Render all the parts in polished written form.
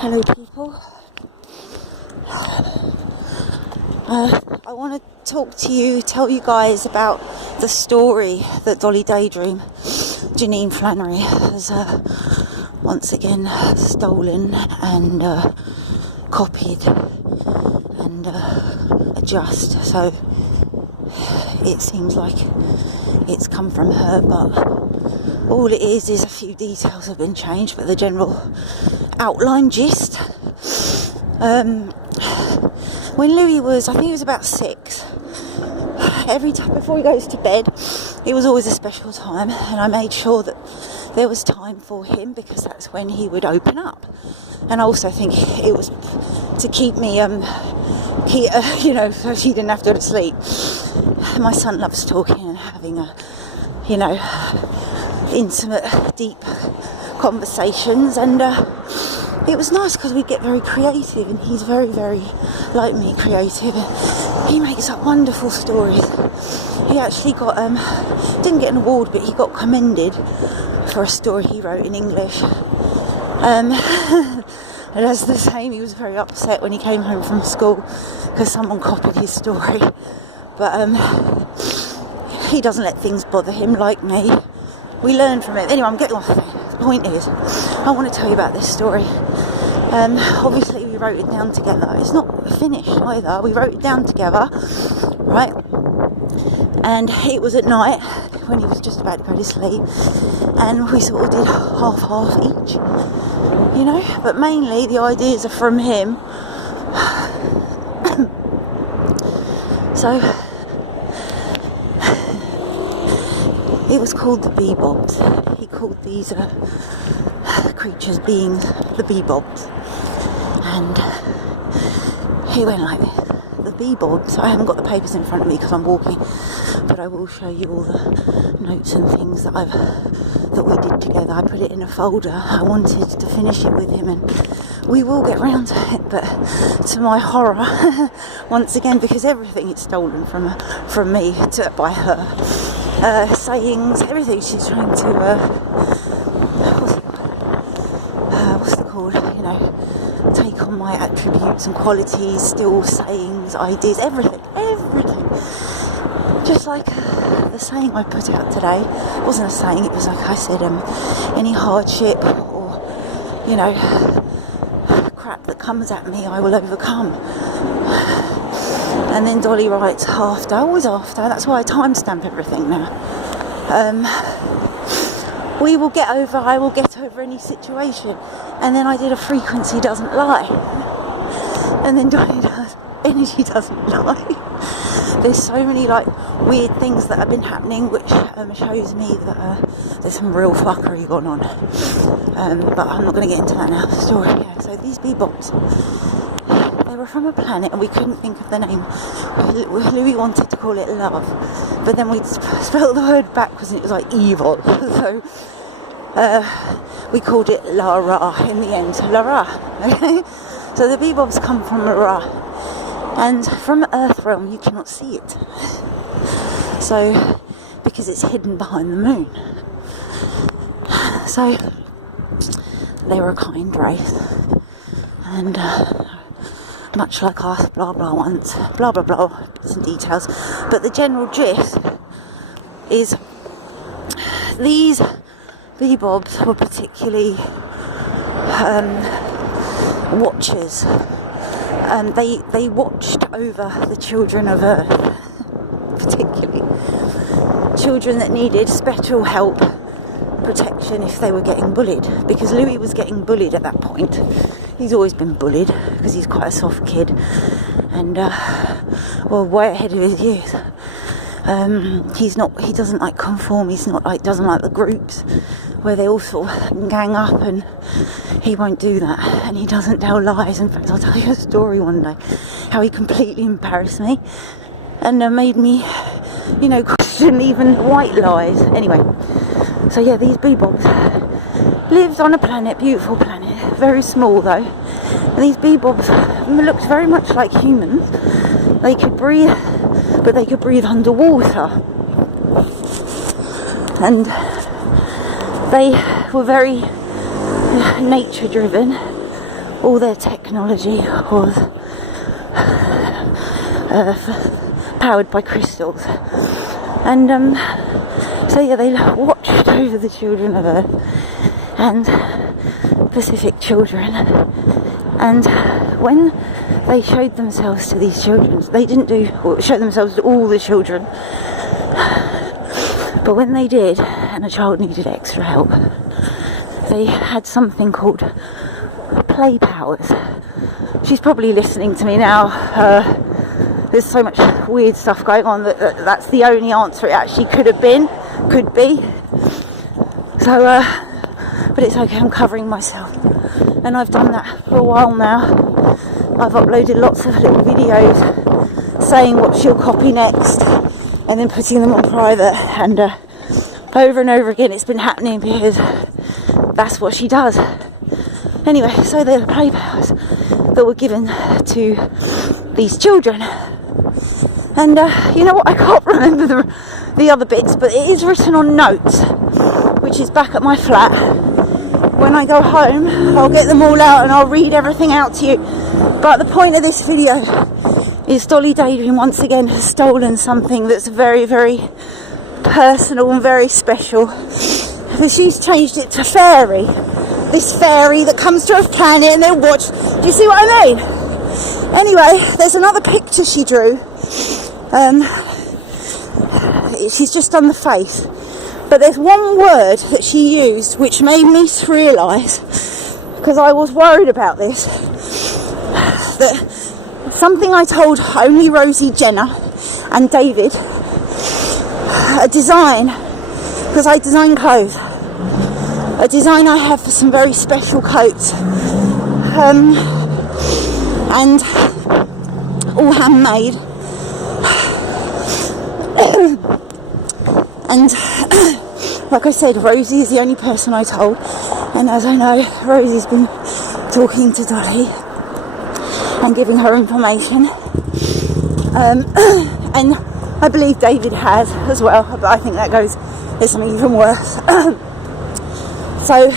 Hello people. I want to talk to you, tell you guys about the story that Dolly Daydream, Janine Flannery, has once again stolen and copied and adjust. So it seems like it's come from her, but all it is a few details have been changed, but the general outline gist. When Louis was, I think he was about 6, every time before he goes to bed, it was always a special time, and I made sure that there was time for him because that's when he would open up. And I also think it was to keep me, so she didn't have to go to sleep. My son loves talking and having a, intimate, deep conversations, and it was nice because we get very creative, and he's very, very, like me, creative. He makes up wonderful stories. He actually got, didn't get an award, but he got commended for a story he wrote in English. And as the same, he was very upset when he came home from school because someone copied his story. But he doesn't let things bother him like me. We learn from it. Anyway, I'm getting off the thing. The point is, I want to tell you about this story. Obviously we wrote it down together. It's not finished either. We wrote it down together, right? And it was at night when he was just about to go to sleep, and we sort of did half each, but mainly the ideas are from him. So it was called the Bebobs. He called these creatures, beings, the Bebobs. And he went like this. The Bebobs. I haven't got the papers in front of me because I'm walking, but I will show you all the notes and things that we did together. I put it in a folder. I wanted to finish it with him, and we will get round to it. But to my horror, once again, because everything is stolen from me by her. Sayings, everything she's trying to take on my attributes and qualities, still sayings, ideas, everything. Just like the saying I put out today. It wasn't a saying, it was like I said, any hardship or, crap that comes at me, I will overcome. And then Dolly writes after, always after, that's why I timestamp everything now. I will get over any situation. And then I did a frequency doesn't lie. And then Dolly does, energy doesn't lie. There's so many weird things that have been happening, which shows me that there's some real fuckery going on. But I'm not going to get into that now, the story. Yeah. So these Bebobs, they were from a planet, and we couldn't think of the name. Louis wanted to call it love, but then we spelled the word backwards and it was like evil. So we called it La Ra in the end. La Ra. Okay? So the Bebobs come from Ra, and from Earth realm you cannot see it. So because it's hidden behind the moon. So they were a kind race, and much like us, blah blah once, blah blah blah, some details. But the general gist is these Bebobs were particularly watchers. They watched over the children of Earth, particularly children that needed special help, protection if they were getting bullied, because Louis was getting bullied at that point. He's always been bullied because he's quite a soft kid and way ahead of his years. He doesn't like conform. Doesn't like the groups where they all sort of gang up, and he won't do that, and he doesn't tell lies. In fact, I'll tell you a story one day how he completely embarrassed me and made me question even white lies. Anyway, so yeah, these Bebobs lived on a planet, beautiful planet, very small though, and these Bebobs looked very much like humans. They could breathe, but they could breathe underwater, and they were very nature driven, all their technology was powered by crystals. And so yeah, they watched over the children of Earth and Pacific children, and when they showed themselves to these children, they didn't show themselves to all the children, but when they did and a child needed extra help, they had something called play powers. She's probably listening to me now. There's so much weird stuff going on that's the only answer it actually could be. So but it's okay, I'm covering myself, and I've done that for a while now. I've uploaded lots of little videos saying what she'll copy next and then putting them on private, and over and over again it's been happening because that's what she does. Anyway, so they're the play powers that were given to these children. And you know what, I can't remember the other bits, but it is written on notes, which is back at my flat. When I go home, I'll get them all out and I'll read everything out to you. But the point of this video is Dolly Daydream once again has stolen something that's very, very personal and very special. Because she's changed it to fairy. This fairy that comes to her planet and they'll watch. Do you see what I mean? Anyway, there's another picture she drew. She's just done the face. But there's one word that she used which made me realise, because I was worried about this, that something I told only Rosie, Jenna and David, a design, because I design clothes, a design I have for some very special coats, and all handmade, and like I said, Rosie is the only person I told, and as I know, Rosie's been talking to Dolly and giving her information, and I believe David has as well, but I think that is something even worse. So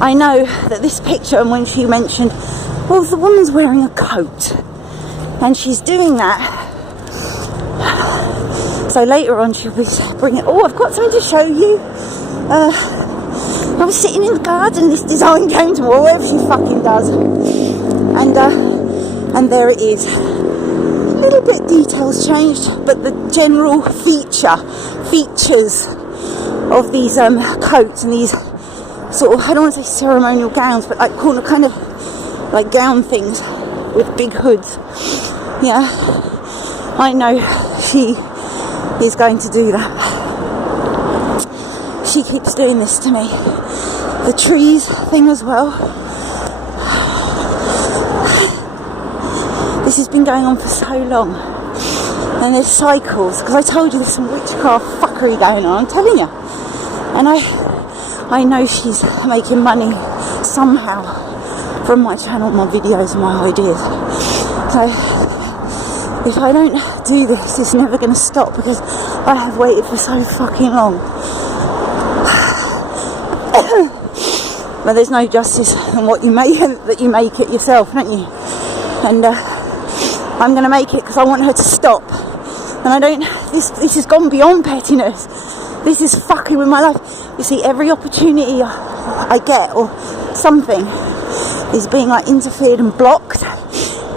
I know that this picture, and when she mentioned, well, the woman's wearing a coat and she's doing that, so later on she'll be bringing, oh, I've got something to show you. I was sitting in the garden, this design came to me, or whatever she fucking does, and there it is. A little bit details changed, but the general features of these coats and these sort of, I don't want to say ceremonial gowns, but like kind of like gown things with big hoods. Yeah, I know she is going to do that. She keeps doing this to me. The trees thing as well. This has been going on for so long. And there's cycles, because I told you there's some witchcraft fuckery going on, I'm telling you. And I know she's making money somehow from my channel, my videos, my ideas. So if I don't do this, it's never going to stop, because I have waited for so fucking long. But there's no justice in what you make, that you make it yourself, don't you? And I'm going to make it because I want her to stop. And I don't, this has gone beyond pettiness. This is fucking with my life. You see, every opportunity I get or something is being like interfered and blocked.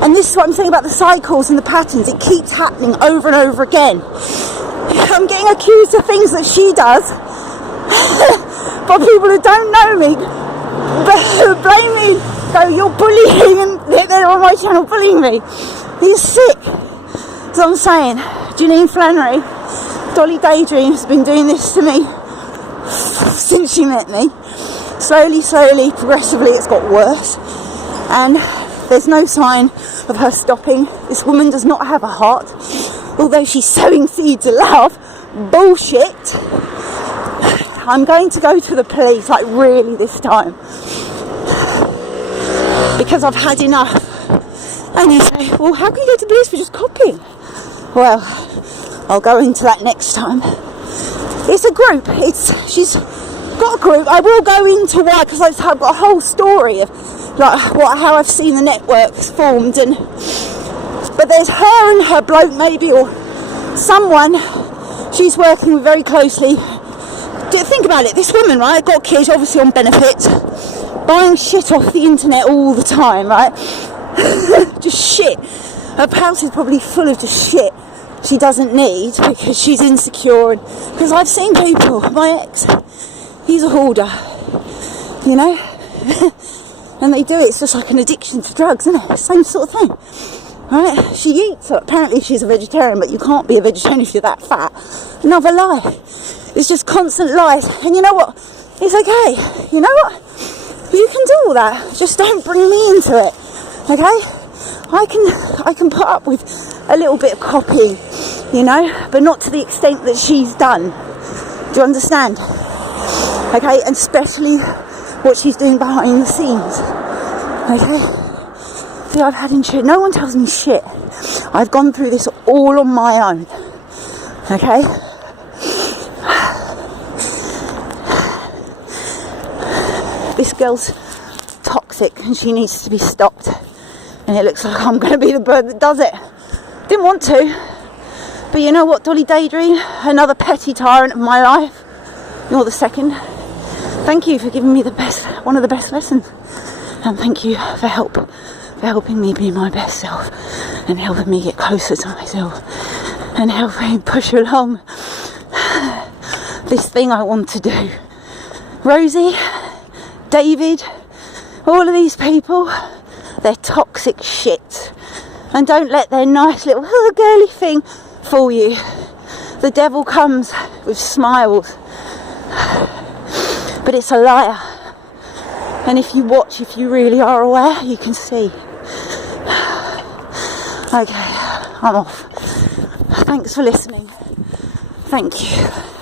And this is what I'm saying about the cycles and the patterns. It keeps happening over and over again. I'm getting accused of things that she does by people who don't know me, blame me, go, you're bullying, and they're on my channel bullying me. He's sick. So I'm saying, Janine Flannery, Dolly Daydream has been doing this to me since she met me. Slowly, progressively, it's got worse. And there's no sign of her stopping. This woman does not have a heart, although she's sowing seeds of love. Bullshit. I'm going to go to the police, like really this time, because I've had enough. And you say, well, how can you go to the police for just copying? Well, I'll go into that next time. It's a group. got a group. I will go into why, because I've got a whole story of like how I've seen the networks formed, but there's her and her bloke maybe, or someone she's working with very closely. Think about it, this woman, right, got kids, obviously on benefits, buying shit off the internet all the time, right? Just shit. Her house is probably full of just shit she doesn't need because she's insecure. And because I've seen people, my ex, he's a hoarder, you know, and they do it. It's just like an addiction to drugs, isn't it? Same sort of thing, right? She eats. Apparently she's a vegetarian, but you can't be a vegetarian if you're that fat. Another lie. It's just constant lies. And you know what? It's okay. You know what? You can do all that. Just don't bring me into it. Okay? I can put up with a little bit of copying, you know, but not to the extent that she's done. Do you understand? Okay? And especially what she's doing behind the scenes. Okay? See, I've had in shit. No one tells me shit. I've gone through this all on my own. Okay? This girl's toxic and she needs to be stopped, and it looks like I'm going to be the bird that does it. Didn't want to, but you know what, Dolly Daydream, another petty tyrant of my life, you're the second. Thank you for giving me one of the best lessons, and thank you for helping me be my best self, and helping me get closer to myself, and helping me push along this thing I want to do. Rosie, David, all of these people, they're toxic shit, and don't let their nice little girly thing fool you. The devil comes with smiles, but it's a liar, and if you watch, if you really are aware, you can see. Okay, I'm off. Thanks for listening. Thank you.